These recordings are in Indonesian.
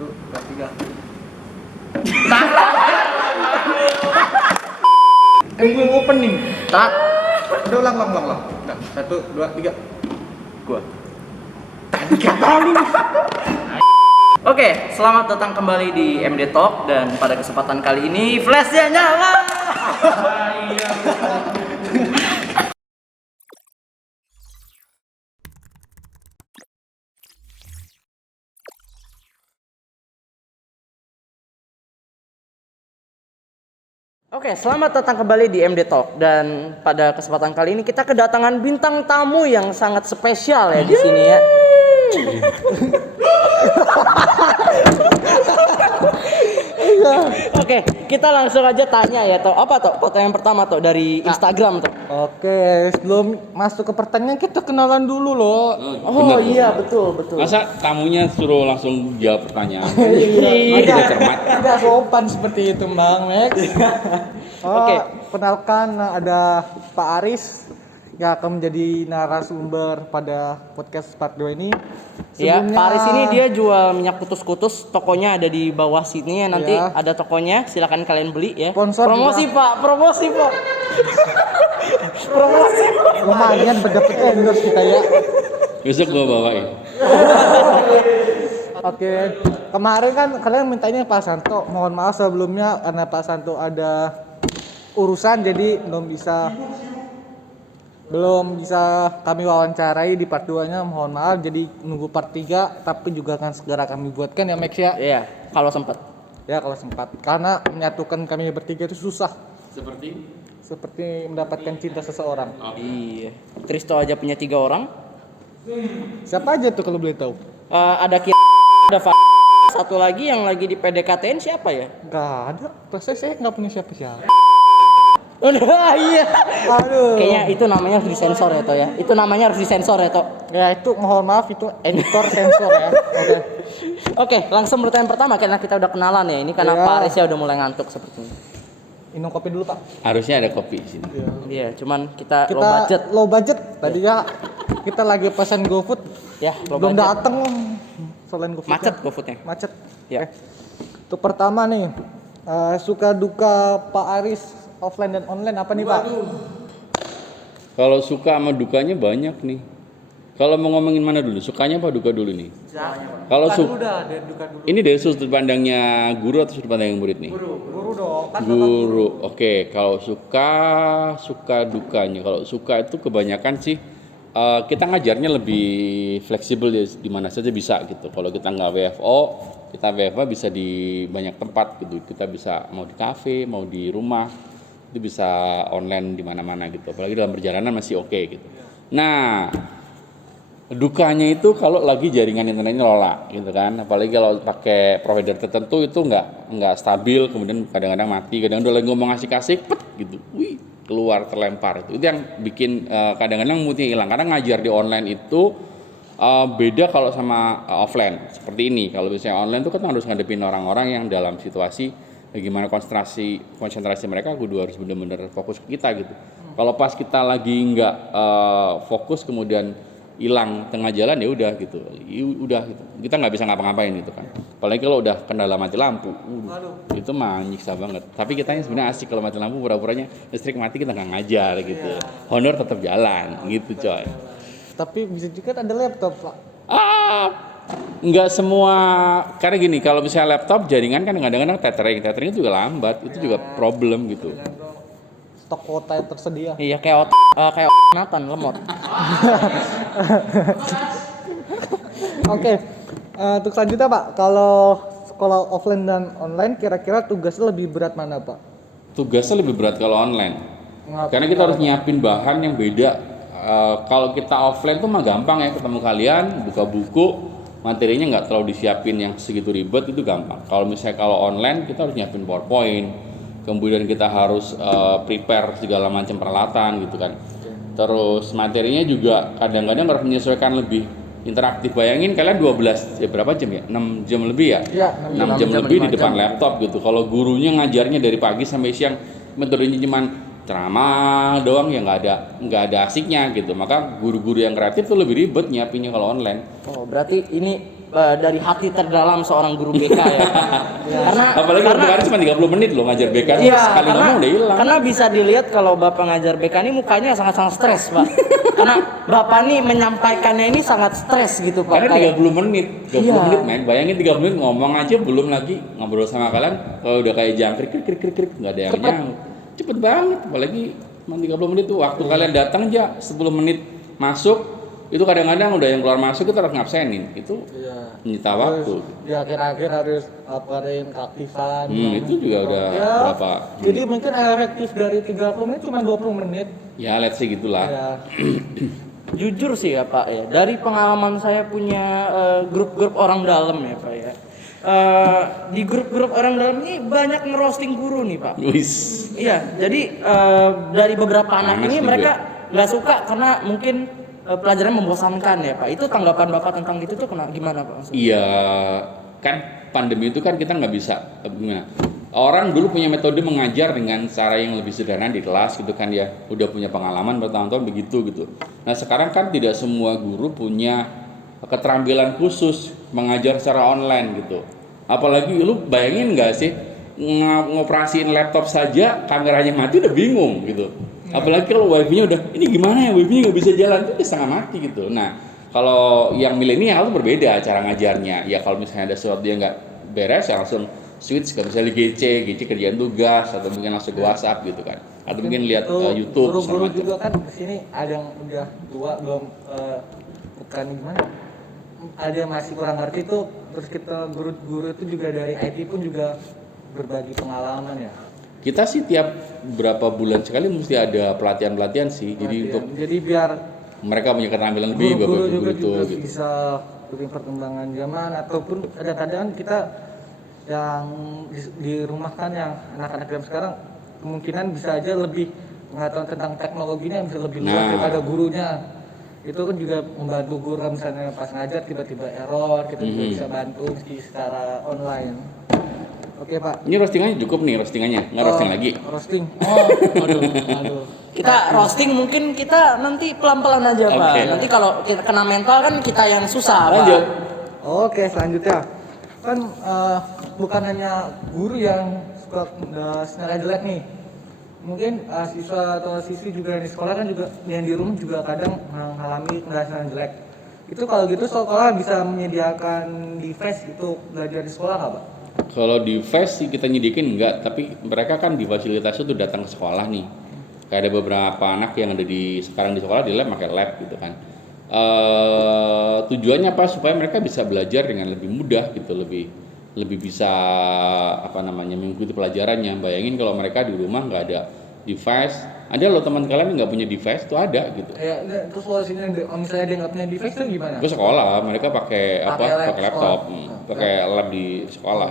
Satu, dua, tiga. Belum opening. Tat. Udah ulang. Udah, satu, dua, tiga. Gua. Oke, selamat datang kembali di MD Talk dan pada kesempatan kali ini flashnya nyala. Oke, selamat datang kembali di MD Talk dan pada kesempatan kali ini kita kedatangan bintang tamu yang sangat spesial ya di sini ya. Oke, kita langsung aja tanya ya, Tok. Apa, Tok? Pertanyaan pertama, Tok, dari Instagram, Tok. Oke, sebelum masuk ke pertanyaan kita kenalan dulu loh. Oh iya, betul. Masa tamunya suruh langsung jawab pertanyaan? Iya. Tidak cermat. Tidak sopan seperti itu, Bang Max. Oke. Kenalkan ada Pak Aris yang akan menjadi narasumber pada podcast part 2 ini. Ya, Pak Aris ini dia jual minyak kutus-kutus, tokonya ada di bawah sini ya, nanti Ya. ada tokonya, silakan kalian beli ya. Sponsor promosi juga. Pak, promosi Pak. Promosi. Lumayan dapat endorse kita ya. Besok gua bawain. Oke, kemarin kan kalian mintanya Pak Santo. Mohon maaf sebelumnya karena Pak Santo ada urusan jadi belum bisa kami wawancarai di part 2-nya. Mohon maaf, jadi nunggu part 3 tapi juga akan segera kami buatkan ya Max ya. Iya, kalau sempat. Ya kalau sempat. Karena menyatukan kami bertiga itu susah. Seperti Mendapatkan cinta seseorang. Iya. Tristo aja punya 3 orang. Siapa aja tuh kalau boleh tahu? Ada ada satu lagi yang lagi di PDKT-in siapa ya? Gak ada. Terus saya nggak punya siapa-siapa. Udah, iya. Aduh. Kayaknya itu namanya harus disensor ya, Tok ya. Itu namanya harus disensor ya, Tok. Ya itu mohon maaf itu editor sensor ya. Oke. Oke, langsung pertanyaan pertama karena kita udah kenalan ya. Ini karena Iya. Pak Aris ya udah mulai ngantuk sepertinya. Minum kopi dulu Pak. harusnya ada kopi di sini. Iya, cuman kita Kita low budget. Tadi ya kita lagi pesan GoFood. Ya, low Belum budget. dateng selain GoFood. Macet GoFood-nya. Macet. Ya. Untuk pertama nih, suka duka Pak Aris offline dan online apa nih Pak? Kalau suka sama dukanya banyak nih. Kalau mau ngomongin mana dulu? Sukanya apa duka dulu nih? Kalau Udah, duka dulu. ini dari sudut pandangnya guru atau sudut pandang murid nih? Guru dong. Kan Guru. Oke, kalau suka dukanya. Kalau suka itu kebanyakan sih kita ngajarnya lebih fleksibel ya, di mana saja bisa gitu. Kalau kita nggak WFO bisa di banyak tempat gitu. Kita bisa mau di kafe, mau di rumah, itu bisa online di mana-mana gitu. Apalagi dalam perjalanan masih oke gitu. Nah, dukanya itu kalau lagi jaringan internetnya lola gitu kan, apalagi kalau pakai provider tertentu itu nggak stabil, kemudian kadang-kadang mati, kadang udah lagi ngomong asik-asik pet gitu, wih keluar terlempar itu yang bikin kadang-kadang moodnya hilang. Karena ngajar di online itu beda kalau sama offline seperti ini. Kalau misalnya online itu kan harus ngadepin orang-orang yang dalam situasi bagaimana konsentrasi mereka kudu harus benar-benar fokus ke kita gitu. Kalau pas kita lagi nggak fokus kemudian hilang tengah jalan ya udah gitu, kita nggak bisa ngapa-ngapain gitu kan. Apalagi kalau udah kendala mati lampu, itu mah nyiksa banget. Tapi kitanya sebenarnya asik kalau mati lampu, pura-puranya listrik mati kita nggak ngajar gitu, honor tetap jalan gitu coy. Tapi bisa juga ada laptop Pak. Nggak semua, karena gini, kalau misalnya laptop jaringan kan kadang-kadang tethering juga lambat, itu juga problem gitu. Stok kuota yang tersedia. Iya, kayak Nathan lemot. Oke, untuk selanjutnya Pak, kalau sekolah offline dan online kira-kira tugasnya lebih berat mana Pak? Tugasnya lebih berat kalau online. Karena kita harus nyiapin bahan yang beda. Kalau kita offline tuh mah gampang ya, ketemu kalian, buka buku, materinya nggak terlalu disiapin yang segitu ribet, itu gampang. Kalau misalnya kalau online kita harus nyiapin PowerPoint, kemudian kita harus prepare segala macam peralatan gitu kan. Terus materinya juga kadang-kadang harus menyesuaikan lebih interaktif. Bayangin kalian 12 berapa jam ya? 6 jam lebih ya? Iya, 6 jam lebih di depan laptop gitu. Kalau gurunya ngajarnya dari pagi sampai siang, metodenya cuman ceramah doang ya nggak ada asiknya gitu. Maka guru-guru yang kreatif tuh lebih ribet nyiapinnya kalau online. Oh, berarti ini dari hati terdalam seorang guru BK ya. Karena Apalagi karena cuma 30 menit loh ngajar BK, iya, sekali ngomong udah hilang. karena bisa dilihat kalau Bapak ngajar BK ini mukanya sangat-sangat stres, Pak. Karena Bapak nih menyampaikannya ini sangat stres gitu, Pak. Karena 30 menit, 30 Iya. menit men. Bayangin 30 menit ngomong aja, belum lagi ngobrol sama kalian. Kalau udah kayak jangkrik krik nggak ada yang nyangkut. Cepet banget, apalagi cuma 30 menit tuh waktu kalian datang aja 10 menit masuk itu kadang-kadang udah yang keluar masuk kita harus ngabsenin. Itu Iya. menyita waktu. Di akhir-akhir harus ngadain keaktifan. Itu juga udah Ya, berapa? jadi mungkin efektif dari 30 menit cuma 20 menit. Ya let's say gitulah. Ya. Jujur sih ya Pak ya, dari pengalaman saya punya grup-grup orang dalam ya Pak ya. Di grup-grup orang dalam ini banyak ngerosting guru nih Pak. Wis. Iya, jadi dari beberapa anak Panas ini juga. mereka nggak suka karena mungkin pelajaran membosankan ya Pak. Itu tanggapan Bapak tentang itu tuh gimana Pak? Iya, kan pandemi itu kan kita nggak bisa gimana. Orang dulu punya metode mengajar dengan cara yang lebih sederhana di kelas gitu kan ya. Udah punya pengalaman bertahun-tahun begitu gitu. Nah sekarang kan tidak semua guru punya keterampilan khusus mengajar secara online gitu. Apalagi lu bayangin nggak sih ngoperasiin laptop saja kameranya mati udah bingung gitu. Apalagi kalau wifi-nya udah ini gimana ya wifi-nya nggak bisa jalan itu udah setengah mati gitu. Nah kalau yang milenial itu berbeda cara ngajarnya. Ya kalau misalnya ada sesuatu yang nggak beres ya langsung switch ke misalnya GC kerjaan tugas atau mungkin langsung ke WhatsApp gitu kan. Atau mungkin lihat YouTube Guru-guru segala macam. juga kan kesini ada yang udah tua belum bukan gimana? Ada yang masih kurang ngerti tuh. Terus kita guru-guru itu juga dari IT pun juga berbagi pengalaman ya. Kita sih tiap berapa bulan sekali mesti ada pelatihan-pelatihan sih. Jadi untuk Jadi biar mereka punya keterampilan lebih guru-guru bapak juga, guru itu juga gitu. bisa beri perkembangan zaman ataupun kadang-kadang kita yang di rumah kan yang anak-anak zaman sekarang kemungkinan bisa aja lebih mengetahui tentang teknologinya bisa lebih luas Nah. daripada gurunya. Itu kan juga membantu guru kalau misalnya pas ngajar tiba-tiba error kita juga bisa bantu secara online. Oke Pak. Ini roastingannya cukup nih roastingannya, nggak roasting lagi. Roasting. Oh, aduh. Kita roasting mungkin kita nanti pelan-pelan aja Pak. Oke. Nanti kalau kita kena mental kan kita yang susah Lanjut. Pak. Oke, selanjutnya kan bukan hanya guru yang suka sinyalnya jelek nih. Mungkin siswa atau siswi juga yang di sekolah kan juga yang di rumah juga kadang mengalami sinyal jelek. Itu kalau gitu sekolah bisa menyediakan device itu belajar di sekolah nggak Pak? Kalau di Fest sih kita nyedikin enggak, tapi mereka kan di fasilitas itu datang ke sekolah nih. Kayak ada beberapa anak yang ada sekarang di sekolah di lab pakai lab gitu kan. Tujuannya apa supaya mereka bisa belajar dengan lebih mudah gitu, lebih bisa mengikuti pelajarannya. Bayangin kalau mereka di rumah nggak ada device, ada loh teman kalian nggak punya device tuh ada gitu. Ya, terus solusinya misalnya dia nggak punya device itu gimana? Ke sekolah mereka pakai Pakai laptop, sekolah. pakai lab di sekolah.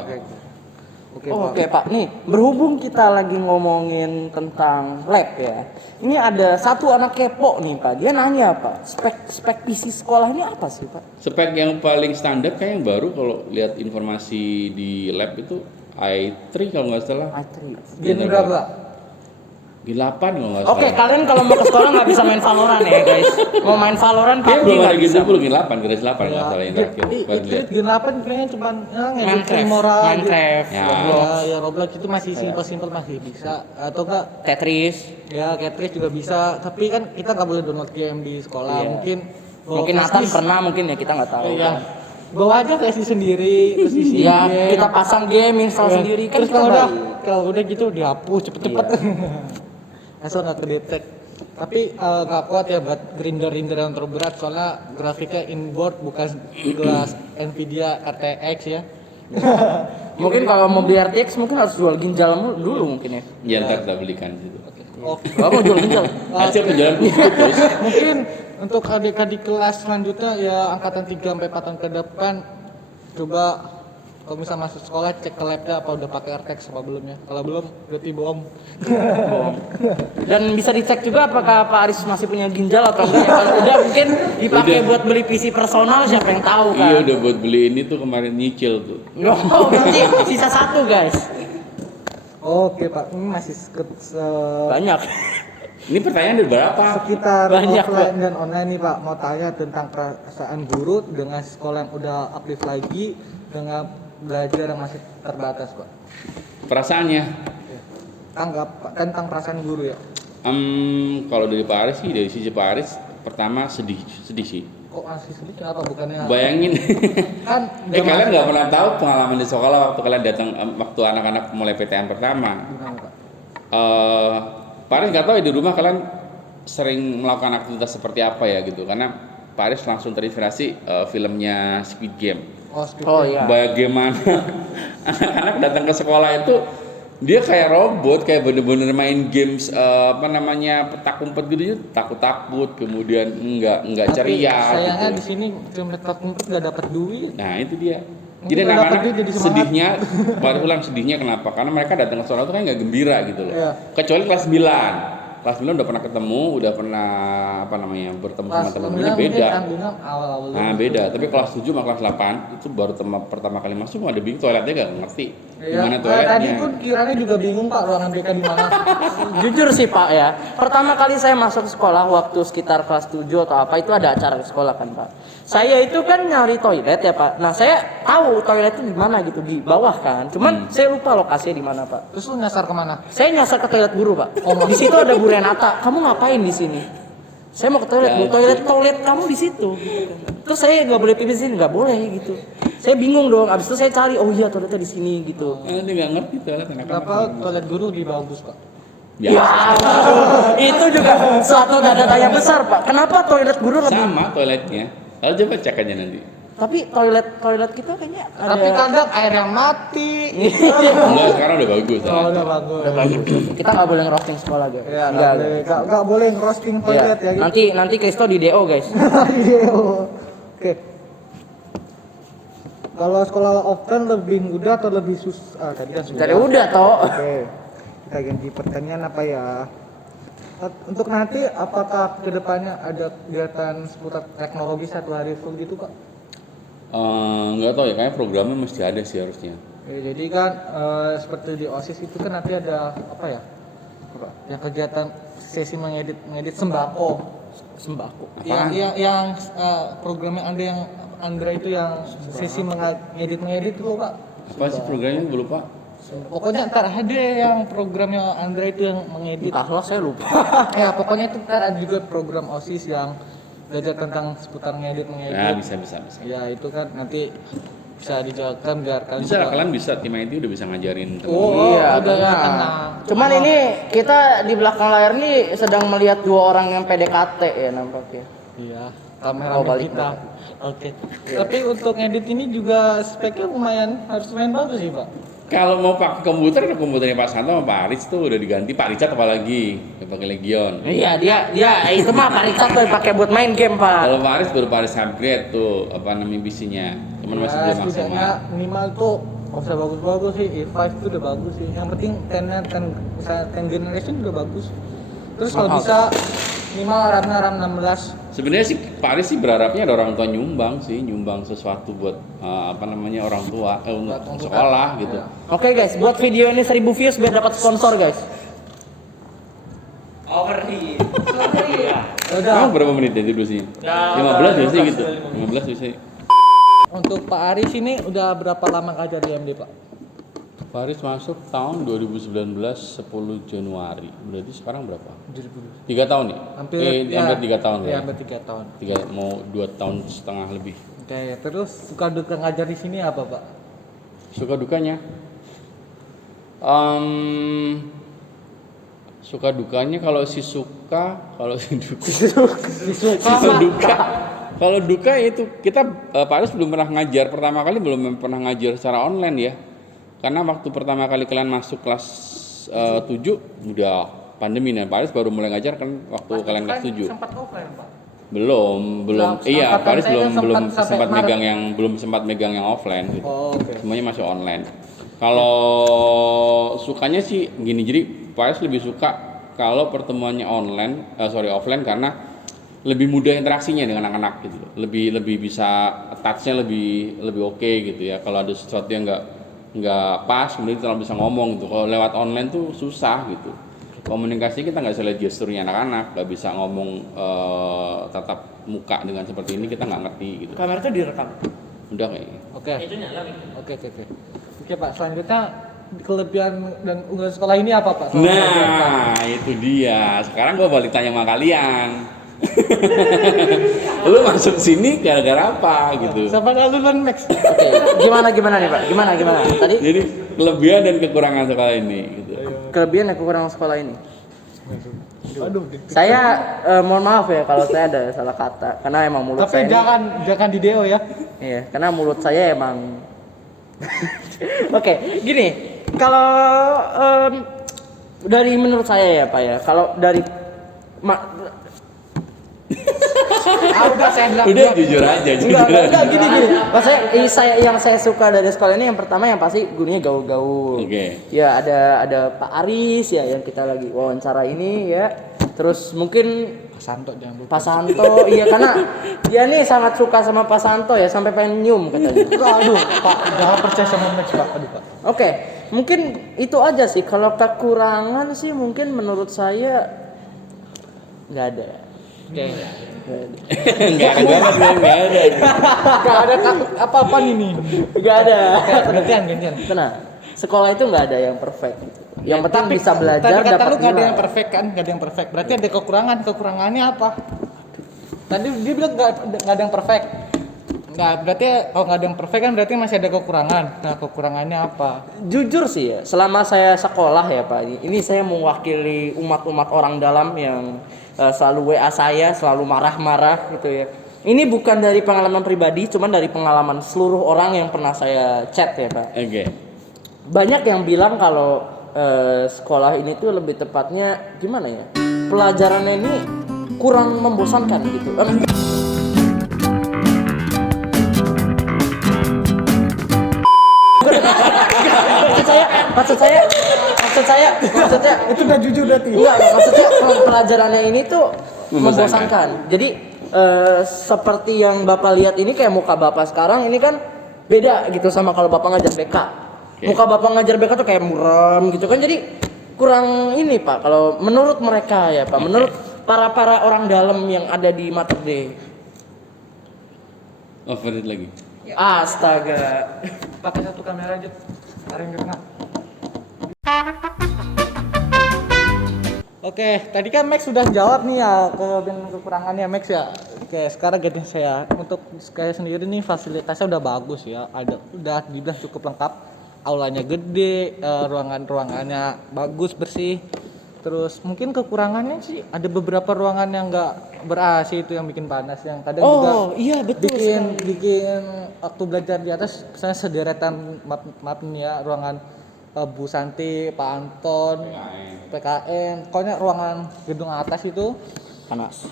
Oke, Oke Pak, nih berhubung kita lagi ngomongin tentang lab ya, ini ada satu anak kepo nih Pak, dia nanya Pak, spek PC sekolah ini apa sih Pak? Spek yang paling standar kayak yang baru kalau lihat informasi di lab itu i3 kalau nggak salah. i3. Gen berapa? G8 kalau nggak salah. Oke, kalian kalau mau ke sekolah nggak bisa main Valorant ya guys. Mau main Valorant Kayak PUBG belum ada nggak bisa. G10, G8 nggak salah yang terakhir. Baru lihat. Gen 8 kayaknya cuma Minecraft. Ya. Ya Roblox itu masih simpel-simpel masih bisa atau enggak Tetris. ya Tetris juga bisa tapi kan kita nggak boleh download game di sekolah Iya. mungkin Mungkin Nathan pernah, mungkin ya kita nggak tahu. Iya. Bawa aja versi sendiri terus isi Iya, game. kita pasang game install Iya. sendiri kan. Terus kita kalau baik. udah gitu dihapus cepet-cepet. Asal nggak kedetek. Tapi nggak kuat ya buat grinder yang terlalu berat soalnya grafiknya inboard bukan kelas Nvidia RTX ya. Mungkin kalau mau beli RTX mungkin harus jual ginjal dulu mungkin ya. Ya ntar kita belikan gitu. Oke. Kalau mau jual ginjal. Hasil penjualan putus. Mungkin untuk adik-adik kelas selanjutnya ya angkatan 3 sampai 4 tahun ke depan coba kalau misalnya masuk sekolah cek ke labnya apa udah pakai RTX apa belum ya. Kalau belum berarti bohong. Dan bisa dicek juga apakah Pak Aris masih punya ginjal atau enggak ya. Kalau udah mungkin dipakai Udah. buat beli PC personal siapa yang tahu kan. Iya udah buat beli ini tuh kemarin nyicil tuh. Oh, berarti sisa satu guys. Oke Pak, ini masih Banyak. Ini pertanyaan dari berapa? Sekitar Banyak, offline dan online nih Pak, mau tanya tentang perasaan guru dengan sekolah yang udah aktif lagi dengan belajar yang masih terbatas Pak. Perasaannya? Tanggap Pak, tentang perasaan guru ya. Kalau dari Pak Aris sih, dari sisi Pak Aris, pertama sedih sih. Kok masih sedih? Kenapa? Bukannya Bayangin, kan kalian nggak pernah tahu pengalaman di sekolah waktu kalian datang, waktu anak-anak mulai PTN pertama. gimana Pak? Pak Aris nggak tahu ya di rumah kalian sering melakukan aktivitas seperti apa ya gitu, karena Pak Aris langsung terinspirasi filmnya Squid Game. Oh iya. Bagaimana anak-anak datang ke sekolah itu dia kayak robot, kayak bener-bener main games petak umpet gitu, takut-takut, kemudian enggak Tapi ceria sayangnya gitu. di sini film petak umpet nggak dapat duit. Nah itu dia. Mungkin Jadi kalau anak-anak dapet duit jadi semangat. sedihnya, baru ulang sedihnya kenapa? Karena mereka datang ke sekolah itu kan nggak gembira gitu loh. Iya. Kecuali kelas 9. Kelas 9 udah pernah ketemu, udah pernah bertemu sama Kelas teman-temannya 9 beda. tanggungan awal-awal Nah dulu. beda, tapi kelas 7 sama kelas 8 itu baru pertama kali masuk ada bingung toiletnya gak ngerti Iya. gimana Tadi toiletnya. pun kiranya juga bingung Pak ruangan BK di mana. Jujur sih Pak ya, pertama kali saya masuk sekolah waktu sekitar kelas 7 atau apa itu ada acara ke sekolah kan Pak. Saya itu kan nyari toilet ya Pak. Nah saya tahu toilet itu di mana gitu, di bawah kan. Cuman saya lupa lokasinya di mana Pak. Terus lu nyasar kemana? Saya nyasar ke toilet guru Pak. Di situ ada Bu Renata. Kamu ngapain di sini? Saya mau ke toilet, Bu. Toilet kamu di situ. Gitu kan. Terus saya nggak boleh pipis di sini, nggak boleh gitu. Saya bingung dong. Abis itu saya cari, oh iya toiletnya di sini gitu. Dia nggak ngerti toilet Kenapa toilet guru lebih bagus Pak? Ya, Itu juga suatu tanda tanya besar Pak. Kenapa toilet guru lebih? sama toiletnya. Lalu coba cek aja nanti. Tapi toilet kita kayaknya ada. Tapi kadang air yang mati. Enggak, sekarang udah bagus. Oh, udah bagus. Udah bagus. Kita nggak boleh ngerosting sekolah guys. Ya, Nggak. nggak boleh ngerosting Iya. toilet ya. Gitu. Nanti Kristo di DO guys. Oke. Kalau sekolah offline lebih mudah atau lebih susah? Tadi kan sudah. Dari udah toh. Oke. Kita ganti pertanyaan apa ya? Untuk nanti apakah kedepannya ada kegiatan seputar teknologi satu hari full gitu Pak? Nggak tahu ya, kayaknya programnya mesti ada sih harusnya. Ya, jadi kan seperti di OSIS itu kan nanti ada apa ya? Yang kegiatan sesi mengedit sembako. Sembako. Apaan? Yang programnya ada yang Andra itu yang sesi mengedit itu Pak. Apa sih programnya? Gue lupa. Pokoknya ntar ada yang programnya Andra itu yang mengedit. Entahlah saya lupa. Ya pokoknya itu ntar ada juga program OSIS yang belajar tentang seputar mengedit. Ya bisa. Ya itu kan nanti bisa dijalankan biar kalian Bisa lah, juga- kalian bisa, tim IT udah bisa ngajarin temen. Oh, Iya, udah ya tenang. tenang. Cuman ini kita di belakang layar nih sedang melihat dua orang yang PDKT ya nampaknya. Iya, kamera Oh, balik kita. Oke. Tapi untuk ngedit ini juga speknya lumayan harus lumayan bagus sih, Pak. Kalau mau pakai komputer, ada komputernya Pak Santo sama Pak Aris tuh udah diganti. Pak Richard apalagi yang pakai Legion. Iya dia itu mah Pak Richard tuh yang pakai buat main game Pak. Kalau Pak Aris baru Pak Aris upgrade tuh apa namanya PC-nya. Cuman masih Ya, belum setidaknya maksimal. minimal tuh nggak usah bagus-bagus sih, i5 itu udah bagus sih. Yang penting 10 generation udah bagus. Terus kalau Mahal. bisa minimal RAM 16. Sebenarnya sih Pak Aris sih berharapnya ada orang tua nyumbang sesuatu buat orang tua untuk Buat komputer. sekolah gitu. Iya. Oke guys, buat video ini 1000 views biar dapat sponsor guys. Udah. Emang berapa menit ya durasinya? 15 ya sih gitu. 15 bisa. Untuk Pak Aris ini udah berapa lama ngajar di MD, Pak? Pak Aris masuk tahun 2019 10 Januari. Berarti sekarang berapa? 3 tahun nih? Hampir Hampir 3 tahun ya, ya. hampir 3 tahun. Mau 2 tahun setengah lebih. Oke, terus suka duka ngajar di sini apa, Pak? Suka dukanya? Suka dukanya kalau si suka, kalau si duka. Suka duka. Kalau duka itu kita Pak Aris belum pernah ngajar, pertama kali belum pernah ngajar secara online ya. Karena waktu pertama kali kalian masuk kelas 7 udah pandemi nih. Pak Aris baru mulai ngajar kan waktu kalian kelas 7. Sempat offline, Pak. Belum. Sempat Iya, Pak Aris sampai belum sampai sempat Maret. megang yang offline gitu. Oh, oke. Semuanya masih online. Kalau sukanya sih gini, jadi Pak Aris lebih suka kalau pertemuannya offline karena lebih mudah interaksinya dengan anak-anak gitu loh. Lebih bisa touch-nya lebih oke gitu ya. Kalau ada sesuatu yang nggak pas kemudian kita bisa ngomong gitu. Kalau lewat online tuh susah gitu. komunikasi kita nggak bisa lihat gesturnya anak-anak, nggak bisa ngomong tatap muka dengan seperti ini, kita nggak ngerti gitu. Kamera itu direkam. Udah kayaknya. Oke. Oke Pak, selanjutnya kelebihan dan unggulan sekolah ini apa Pak? Nah, itu dia. Sekarang gua balik tanya sama kalian. Lu masuk sini gara-gara apa gitu? Siapa duluan Max? Oke, gimana nih Pak? Gimana? Tadi Jadi kelebihan dan kekurangan sekolah ini gitu. kelebihan dan kekurangan sekolah ini. Aduh. Saya mohon maaf ya kalau saya ada salah kata, karena emang mulut Tapi saya jangan di deo ya. iya, karena mulut saya emang. Oke, gini, kalau dari menurut saya ya Pak ya, kalau dari Udah saya bilang. Udah jujur aja. enggak gini. Maksudnya yang saya suka dari sekolah ini yang pertama yang pasti gurunya gaul-gaul. Oke. Ya ada Pak Aris ya yang kita lagi wawancara ini ya. Terus mungkin Pak Santo jangan lupa. Pak Santo, iya karena dia nih sangat suka sama Pak Santo ya sampai pengen nyium katanya. Aduh, Pak, jangan percaya sama Max Pak. Aduh, Pak. Oke, mungkin itu aja sih. Kalau kekurangan sih mungkin menurut saya nggak ada. Oke. Nggak ada. Enggak ada apa-apa ini. Nggak ada. Gantian. Tenang, sekolah itu nggak ada yang perfect. Yang penting Tapi bisa belajar, tadi kata dapat lu nggak ada nilai. yang perfect kan? Nggak ada yang perfect. Berarti ada kekurangan. Kekurangannya apa? Tadi dia bilang nggak ada yang perfect. Nggak, berarti kalau nggak ada yang perfect kan berarti masih ada kekurangan. Nah, kekurangannya apa? Jujur sih ya, selama saya sekolah ya Pak, ini saya mewakili umat-umat orang dalam yang selalu WA saya, selalu marah-marah gitu ya. Ini bukan dari pengalaman pribadi, cuman dari pengalaman seluruh orang yang pernah saya chat ya Pak. Oke. Banyak yang bilang kalau sekolah ini tuh lebih tepatnya gimana ya? Pelajarannya ini kurang membosankan gitu. Maksud saya Itu udah jujur berarti. enggak, maksudnya pelajarannya ini tuh membosankan. Jadi seperti yang Bapak lihat ini kayak muka Bapak sekarang ini kan beda gitu sama kalau Bapak ngajar BK. Muka Bapak ngajar BK tuh kayak muram gitu kan. Jadi kurang ini Pak kalau menurut mereka ya Pak, menurut para orang dalam yang ada di Mater D. Overheat lagi. Astaga. Pakai satu kamera aja. Ada yang kena. Oke, tadi kan Max sudah jawab nih ya kekurangannya Max ya. Oke, sekarang ganti saya. Untuk saya sendiri nih fasilitasnya udah bagus ya. Udah dibilang cukup lengkap. Aulanya gede, ruangannya bagus bersih. Terus mungkin kekurangannya sih ada beberapa ruangan yang nggak ber-AC itu yang bikin panas, yang kadang juga Iya betul bikin waktu belajar di atas misalnya sederetan maaf nih ya ruangan Bu Santi, Pak Anton, PKN, pokoknya ruangan gedung atas itu panas.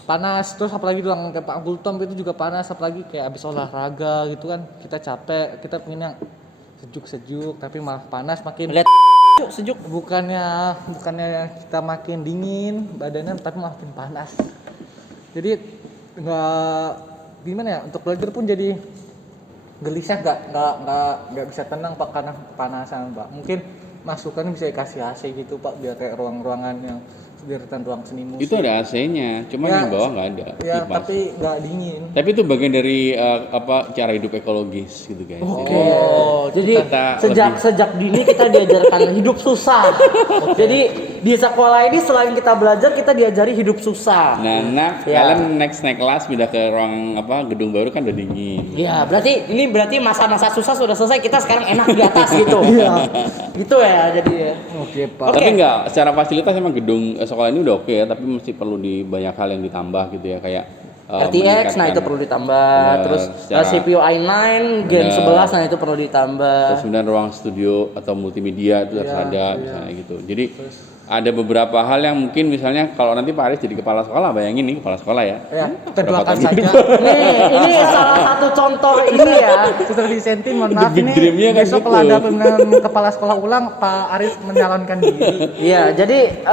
Terus apalagi ruangan kayak Pak Gultom itu juga panas, apalagi kayak abis olahraga gitu kan kita capek, kita pengen yang sejuk-sejuk tapi malah panas makin sejuk. bukannya kita makin dingin badannya tapi makin panas. Jadi nggak gimana ya, untuk belajar pun jadi gelisah, nggak bisa tenang Pak karena kepanasan Pak. Mungkin masukan bisa dikasih AC gitu Pak biar kayak ruangan yang sederetan ruang seni musik. Itu ada AC-nya, cuma Ya, yang bawah nggak ada. Ya, kipas. tapi nggak dingin. Tapi itu bagian dari cara hidup ekologis gitu guys. Jadi kita sejak dini kita diajarkan hidup susah. Jadi di sekolah ini selain kita belajar kita diajari hidup susah. Nah, Ya. kalian next kelas pindah ke ruang gedung baru kan udah dingin. Ya, berarti masa-masa susah sudah selesai, kita sekarang enak di atas gitu. Gitu ya jadi ya. Oke Pak. Tapi enggak, secara fasilitas emang gedung sekolah ini udah oke, tapi masih perlu di banyak hal yang ditambah gitu ya, kayak RTX, nah itu perlu ditambah. Bener, Terus secara- CPU i9 Gen Bener. 11, nah itu perlu ditambah. terus kemudian ruang studio atau multimedia itu harus ada misalnya gitu. Jadi ada beberapa hal yang mungkin misalnya kalau nanti Pak Aris jadi kepala sekolah, bayangin nih kepala sekolah ya. Ya, kita Berapa doakan tahun saja. Ini salah satu contoh ini ya. Suster Vicenti, mohon maaf big ini dream-nya kan besok gitu. kalau ada pemilihan kepala sekolah ulang Pak Aris menyalonkan diri. Iya, jadi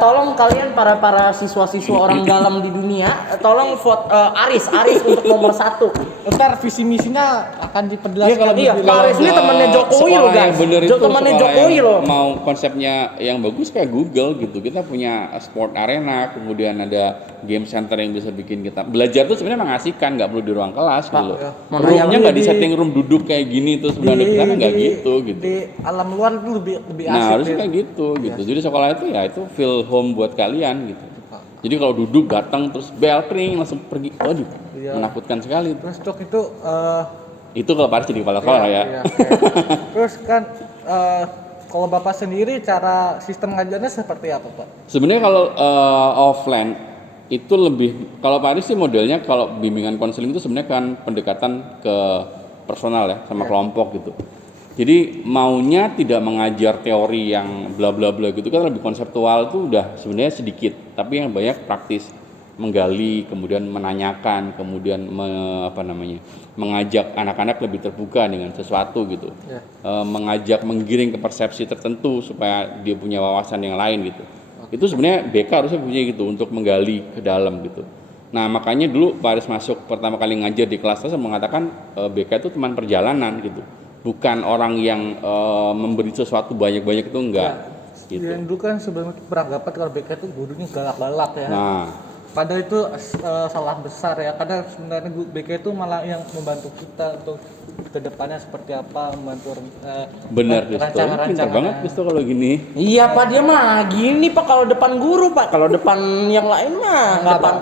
tolong kalian para siswa-siswa orang dalam di dunia, tolong vote Aris untuk nomor 1. Ntar visi misinya akan diperjelaskan. Iya, Pak Aris ini temannya Jokowi sekolah loh yang guys. bener itu Temannya sekolah Jokowi yang loh. mau konsepnya yang bagus kayak Google gitu. Kita punya sport arena, kemudian ada game center yang bisa bikin kita belajar tuh sebenarnya mengasihkan, nggak perlu di ruang kelas gitu loh. ya. Roomnya nggak di Di- setting room duduk kayak gini terus udah ada sana nggak gitu gitu. Di alam luar itu lebih asik. Nah harusnya ya. kayak gitu gitu. Jadi sekolah itu ya itu feel home buat kalian gitu. Jadi kalau duduk datang terus bel kering langsung pergi, waduh Iya. menakutkan sekali. Terus untuk itu Itu kalau Paris jadi kepala sekolah ya. iya, oke. Terus kan kalau Bapak sendiri cara sistem ngajarnya seperti apa, Pak? Sebenarnya kalau offline itu lebih, kalau Paris sih modelnya kalau bimbingan konseling itu sebenarnya kan pendekatan ke personal ya sama kelompok gitu. Jadi maunya tidak mengajar teori yang bla bla bla gitu kan, lebih konseptual tuh udah sebenarnya sedikit, tapi yang banyak praktis, menggali, kemudian menanyakan, kemudian mengajak anak-anak lebih terbuka dengan sesuatu gitu. Ya. Mengajak menggiring ke persepsi tertentu supaya dia punya wawasan yang lain gitu. Itu sebenarnya BK harusnya punya gitu untuk menggali ke dalam gitu. Nah makanya dulu Pak Aris masuk pertama kali ngajar di kelas saya mengatakan BK itu teman perjalanan gitu, bukan orang yang memberi sesuatu banyak-banyak itu enggak. Gitu. Yang dulu kan sebelum beranggapan kalau BK itu gurunya galak-galak ya. Nah Padahal itu salah besar ya, karena sebenarnya BK itu malah yang membantu kita untuk kedepannya seperti apa, membantu benar Kristo, pintar rancangan-rancangan. banget Kristo kalau gini. Iya Pak, dia mah gini Pak kalau depan guru Pak, kalau depan yang lain mah nggak Pak.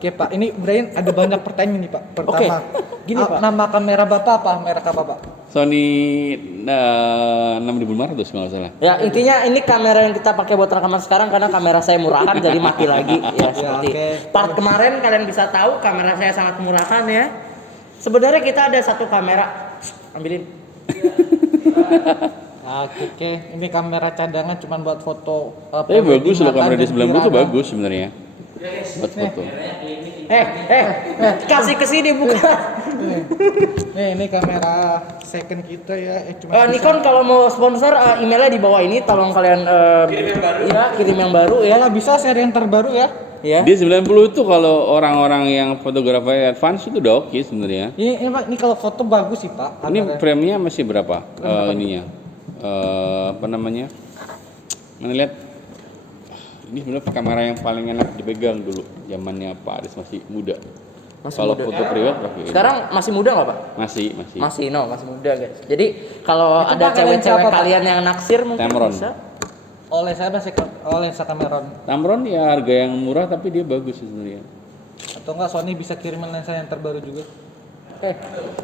Oke Pak, ini Brian ada banyak pertanyaan nih Pak. Pertama, Gini, Pak. nama kamera Bapak apa? Merek apa Pak? Sony 6500 kalau nggak salah. Ya intinya ini kamera yang kita pakai buat rekaman sekarang karena kamera saya murahan jadi mati lagi ya seperti oke. part kemarin kalian bisa tahu kamera saya sangat murahan ya. Sebenarnya kita ada satu kamera, ambilin. Oke. Ini kamera cadangan cuma buat foto. Tapi bagus loh kamera di 90 90 tuh bagus sebenarnya. Buat foto. Kasih ke sini bukan. Ini kamera second kita ya. Cuma Nikon kalau mau sponsor emailnya di bawah ini, tolong kalian kirim yang baru ya. Kalau bisa seri yang terbaru ya. Ya. Dia 90 itu kalau orang-orang yang fotografer advance itu udah oke sebenarnya. Ini Pak, ini kalau foto bagus sih Pak. Ini kameranya. frame-nya masih berapa? Ininya. Apa namanya? Mana lihat? Ini sebenarnya kamera yang paling enak dipegang dulu zamannya Pak Aris masih muda. Masih Kalau muda. foto priwet pakai ini. Sekarang masih muda nggak Pak? masih. Masih muda guys. Jadi kalau Itu ada pakai lensa cewek-cewek apa, Pak? kalian yang naksir mungkin Tamron. bisa. Oleh saya masih lensa Cameron Tamron ya harga yang murah tapi dia bagus sebenarnya. atau enggak Sony bisa kirimin lensa yang terbaru juga.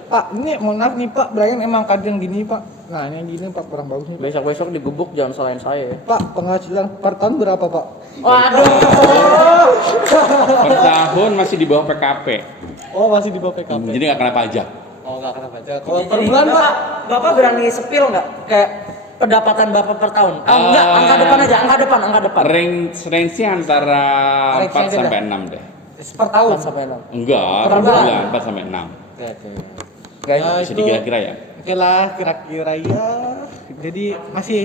Pak, ini mohon maaf nih Pak, Brian emang kadang gini Pak. Nah ini yang gini Pak kurang bagus nih Pak. Besok-besok digebuk jangan salahin saya ya. Pak, penghasilan per tahun berapa Pak? Waduh. Per tahun masih di bawah PKP. Oh masih di bawah PKP. Jadi nggak kena pajak. Oh nggak kena pajak. Kalau per Jadi bulan Pak? Bapak berani sepil nggak? Kayak pendapatan Bapak per tahun? Enggak, angka depan aja, angka depan. Range-nya antara Range 4 aja sampai dah. 6 deh. Per tahun. 4 sampai 6. Enggak, Per per bulan. bulan 4 sampai 6. Oke. Guys, Ya, Bisa itu- dikira-kira ya. Oke lah, kira-kira ya. Jadi masih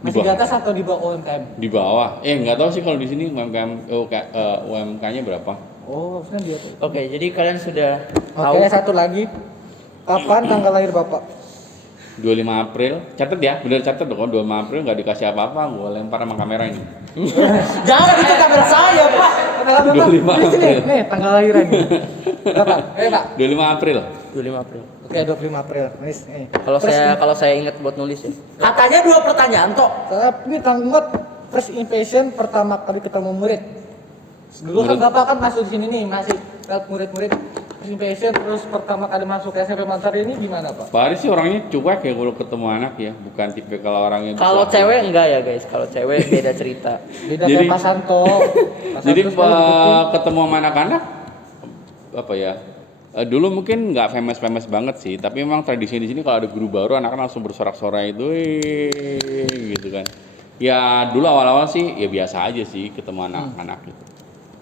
masih di bawah. atas atau di bawah UMKM? Di bawah. Nggak tahu sih kalau di sini UMK-nya berapa. Oh, maksudnya di atas. Oke, jadi kalian sudah tahu. Oke, satu lagi. Kapan tanggal lahir Bapak? 25 April. Catat ya, bener catat dong. 25 April nggak dikasih apa-apa, gua lempar sama kamera ini. Jangan itu kamera saya, Pak. 25 April. Nih, tanggal lahirannya. Berapa? Pak. 25 April. 25 April. Oke, 25 April. Nih. Kalau saya ingat buat nulis ya. Katanya 2 pertanyaan toh. Ini tanggal first impression pertama kali ketemu murid. Dulu kan Bapak kan masuk di sini nih, masih lihat murid-murid. First impression terus pertama kali masuk ke SMP Mansar ini gimana, Pak? Pak Aris sih orangnya cuek ya kalau ketemu anak ya, bukan tipe kalau orangnya bisa. Kalau cewek enggak ya, guys. Kalau cewek beda cerita. Beda Jadi- kayak Pak Santo. Pak Jadi Santo sekali ketemu sama anak-anak apa ya? Dulu mungkin nggak famous banget sih, tapi memang tradisi di sini kalau ada guru baru anak-anak langsung bersorak-sorai itu, gitu kan. Ya dulu awal-awal sih ya biasa aja sih ketemu anak-anak gitu.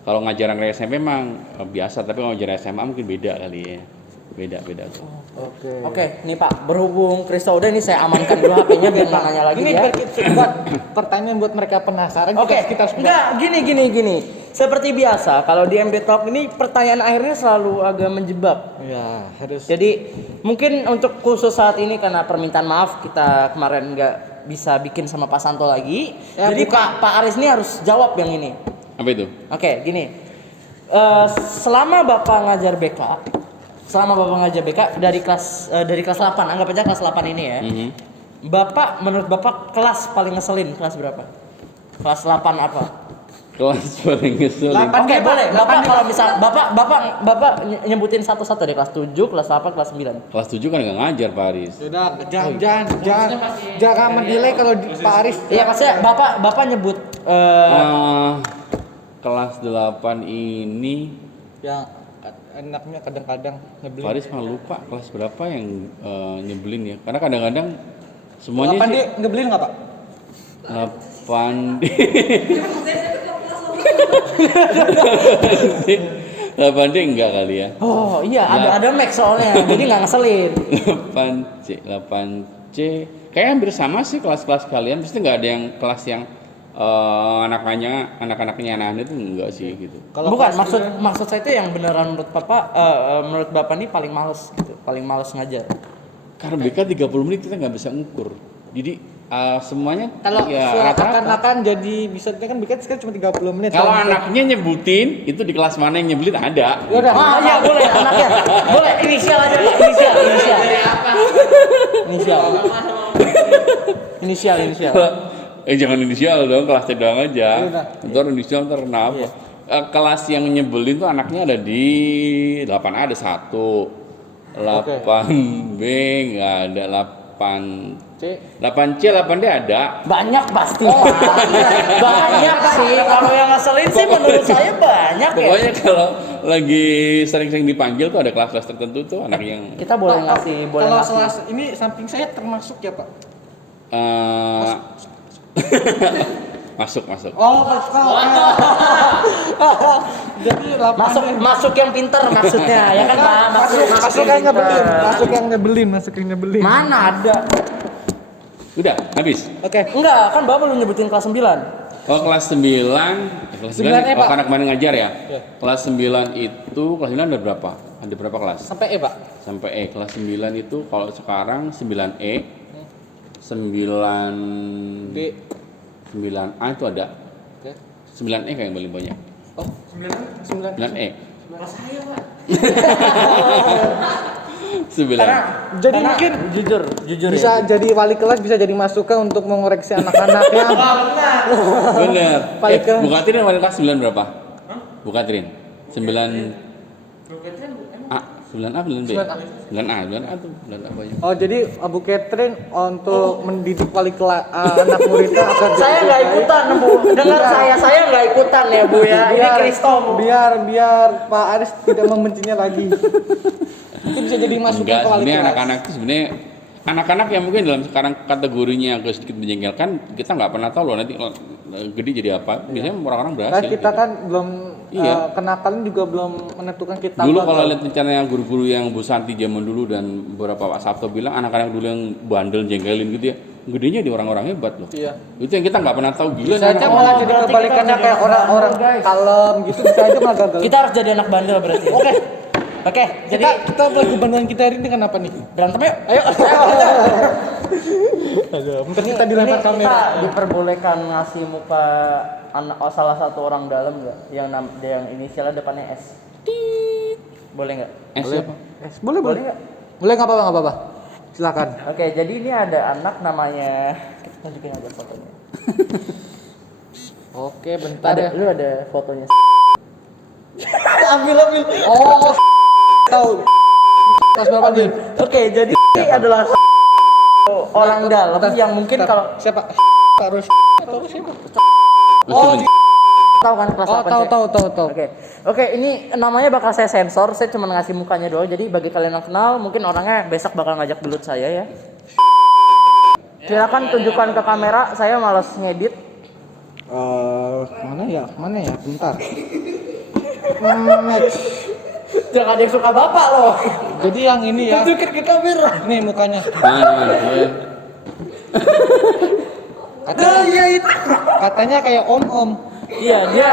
Kalau ngajar anak SMP memang biasa, tapi kalau ngajar SMA mungkin beda kali ya. Beda tuh. Oke. Oke, nih Pak, berhubung Krista udah ini saya amankan dulu HP-nya biar nggak nanya lagi Ini ya. biar kita buat pertanyaan buat mereka penasaran. Oke, kita enggak, gini. Seperti biasa, kalau di MD Talk ini pertanyaan akhirnya selalu agak menjebak. Ya, harus. Jadi mungkin untuk khusus saat ini karena permintaan maaf kita kemarin nggak bisa bikin sama Pak Santo lagi. Ya, Jadi Pak Aris ini harus jawab yang ini. Apa itu? Oke, gini. Selama Bapak ngajar BK, dari kelas 8, anggap aja kelas 8 ini ya. Bapak, menurut Bapak kelas paling ngeselin kelas berapa? Kelas 8 apa? Kelas paling ngeselin. Oke, boleh. Bapak kalau misal Bapak nyebutin satu-satu deh, kelas 7, kelas 8, kelas 9. Kelas 7 kan nggak ngajar Pak Aris. Sudah, jangan menilai kalau Pak Aris. Iya, maksudnya Bapak nyebut Kelas 8 ini yang enaknya kadang-kadang nyebelin. Pak Aris malah lupa kelas berapa yang nyebelin ya. Karena kadang-kadang semuanya 8 dia nyebelin nggak Pak? 8 8D enggak kali ya. Oh iya, ada Max soalnya, jadi nggak ngeselin. 8C kayak hampir sama sih kelas-kelas kalian. Pasti nggak ada yang kelas yang anak-anaknya aneh-aneh itu enggak sih gitu. Bukan, maksud saya itu yang beneran menurut Bapak ini paling males gitu, paling males ngajar. Karena BK 30 menit kita nggak bisa ngukur. Jadi semuanya Kalau ya rata-rata. akan jadi bisa kan bikin sekarang cuma 30 menit. Kalau anaknya nyebutin itu di kelas mana yang nyebelin ada. Ya udah. Iya boleh anaknya. Boleh inisial aja Pak, inisial. Jangan inisial dong, kelas doang aja. Udah. Ntar inisial ntar kenapa? Kelas yang nyebelin tuh anaknya ada di 8A ada 1, 8B nggak ada, 8C 8D ada. Banyak pasti. Banyak sih. Kalau yang ngeselin sih menurut saya banyak ya. Pokoknya kalau lagi sering-sering dipanggil tuh ada kelas-kelas tertentu tuh anak yang Kita boleh ngasih. Kalau kelas ini samping saya termasuk ya Pak? masuk. Oh, jadi 8 masuk yang pinter maksudnya ya kan Pak? masuk yang nyebelin, masuk yang nyebelin. Mana ada? udah habis. Oke. Enggak, kan Bapak belum nyebutin kelas 9. Oh kelas 9 kelas 9 Pak. karena kemarin ngajar ya. Iya. Kelas 9 itu kelas 9 ada berapa? Ada berapa kelas? Sampai E Pak. Sampai E. Kelas 9 itu kalau sekarang 9E, 9 B. 9A itu ada. Oke. 9E kayak yang paling banyak. Oh, 9. 9E. Kelas saya Pak. 9. Jadi mungkin jujur bisa ya. jadi wali kelas, bisa jadi masukan untuk mengoreksi anak-anaknya. Bener. Paling ke- Bu Katrin wali kelas 9 berapa? Bu Katrin 9 A, 9A, 9B. 9A tuh 9A banyak. Oh, jadi Bu Catherine untuk mendidik wali kelas anak muridnya agar Saya nggak ikutan Bu. Dengar saya nggak ikutan ya Bu ya. Ini Kristo Bu. biar Pak Aris tidak membencinya lagi. Itu bisa jadi masukan Enggak, ke wali sebenarnya kelas. anak-anak itu sebenarnya anak-anak yang mungkin dalam sekarang kategorinya agak sedikit menjengkelkan, kita nggak pernah tahu loh nanti gede jadi apa. Biasanya orang-orang Kan berhasil. kita gitu. kan belum Iya. kenakalan juga belum menentukan kita. Dulu bakal- kalau lihat rencananya guru-guru yang Bu Santi zaman dulu dan beberapa Pak Sabto bilang anak-anak dulu yang bandel jengkelin gitu ya, gedenya di orang-orang hebat loh. Iya. Itu yang kita nggak pernah tahu gila. Bisa aja malah jadi berarti kebalikannya kita kayak jadi orang-orang bandel, guys. kalem gitu, bisa aja malah gagal. Kita harus jadi anak bandel berarti. Oke, jadi kita bagi bantuan kita hari ini kan apa nih? berantem yuk. Ayo. Aduh, bentar kita dilempar Kita kamera. diperbolehkan ngasih muka salah satu orang dalam nggak? Yang inisialnya depannya S. Boleh nggak? Siapa? Boleh. nggak? Boleh nggak apa-apa. Silakan. Oke, jadi ini ada anak namanya. Kita tunjukin aja fotonya. Oke, bentar ya. Lu ada fotonya. Ambil. Oh, tahu. Kelas berapa nih? Oke, jadi ini adalah orang dalam yang mungkin Bentar. kalau siapa? Harus atau siapa? Oh, tahu kan kelas Oh, 8 tahu. Oke, ini namanya bakal saya sensor. Saya cuma ngasih mukanya doang. Jadi bagi kalian yang kenal, mungkin orangnya besok bakal ngajak gelut saya ya. Silakan tunjukkan ke kamera. Saya malas ngedit. Mana ya? Bentar. Jangan ada yang suka bapak loh. Jadi yang ini ya. Tunjukin ke kamera. Nih mukanya. Iya itu. Katanya kayak om. Iya, dia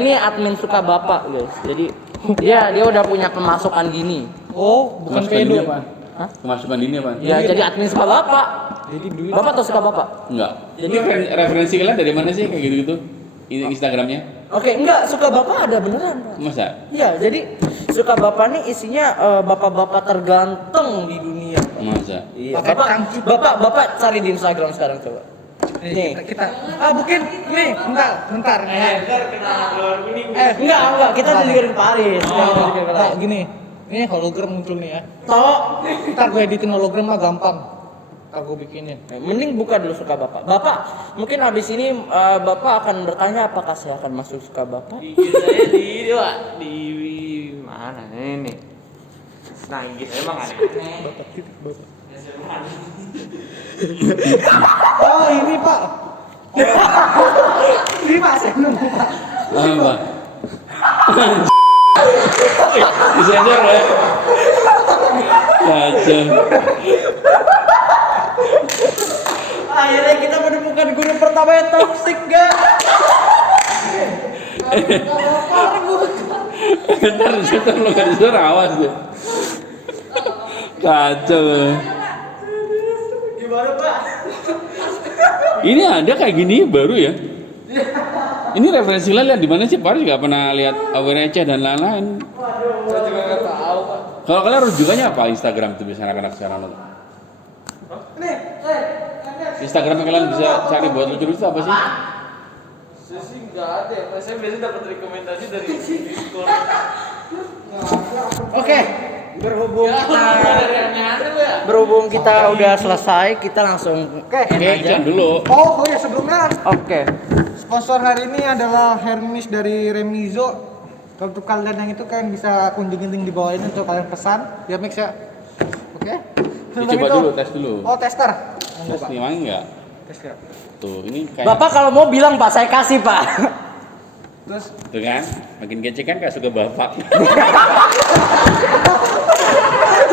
ini admin suka bapak, guys. Jadi dia udah punya pemasukan gini. Oh, bukan Kemasukan dini pedo. apa? Hah? Kemasukan dini apa? Ya, jadi admin suka bapak. Jadi duit. Bapak atau suka bapak? Enggak. Jadi referensi kalian dari mana sih kayak gitu-gitu? Ini Instagramnya? Oke, enggak, suka bapak ada beneran, Pak. Masa? Iya, jadi suka bapak nih isinya bapak-bapak terganteng di dunia. Masa? Iya, Pakai bapak, cangcut. bapak cari di Instagram sekarang coba. Nih. Kita mungkin nih, bentar. Enggak, kita jadi ke Paris. Nah, gini. Ini hologram muncul nih ya. Toh, Ntar gue editin hologram mah gampang. Ntar gue bikinin. mending buka dulu suka bapak. Bapak, mungkin habis ini bapak akan bertanya apakah saya akan masuk suka bapak? IG saya di mana ini? Nah, IG saya emang aneh. Oh ini Pak. Ini Pak saya nunggu Pak. Apa? Disensor ya? Kacau. Akhirnya kita menemukan guru pertama yang toksik, gak? Ntar disensor lo gak disensor awas deh. Kacau. Gimana, Pak? Ini ada kayak gini baru ya? Ini referensi lain lihat di mana sih? Paris nggak pernah lihat Awereceh dan lain-lain. Saya juga nggak tahu, Pak. Kalau kalian rujukannya apa Instagram tuh biasanya anak-anak sekarang? Instagram yang kalian bisa cari buat lucu-lucu apa sih? Saya sih nggak ada ya. Saya biasanya dapat rekomendasi dari Discord. Oke, berhubung Ya, kita dari aneh-aneh lu ya. berhubung kita udah selesai, kita langsung Oke. end aja. Jangan dulu. Oh ya sebelumnya Oke. sponsor hari ini adalah Hermes dari Remizo. Kalau untuk kalian yang itu kalian bisa kunjungin link di bawah ini untuk kalian pesan. Ya Mix ya. Oke. Dicoba dulu, tes dulu. Oh tester. Tes nih emang enggak? Tes ya. Tuh, ini kayak Bapak kalau mau bilang Pak, saya kasih Pak. Terus tuh kan, makin kece kan kayak suka bapak.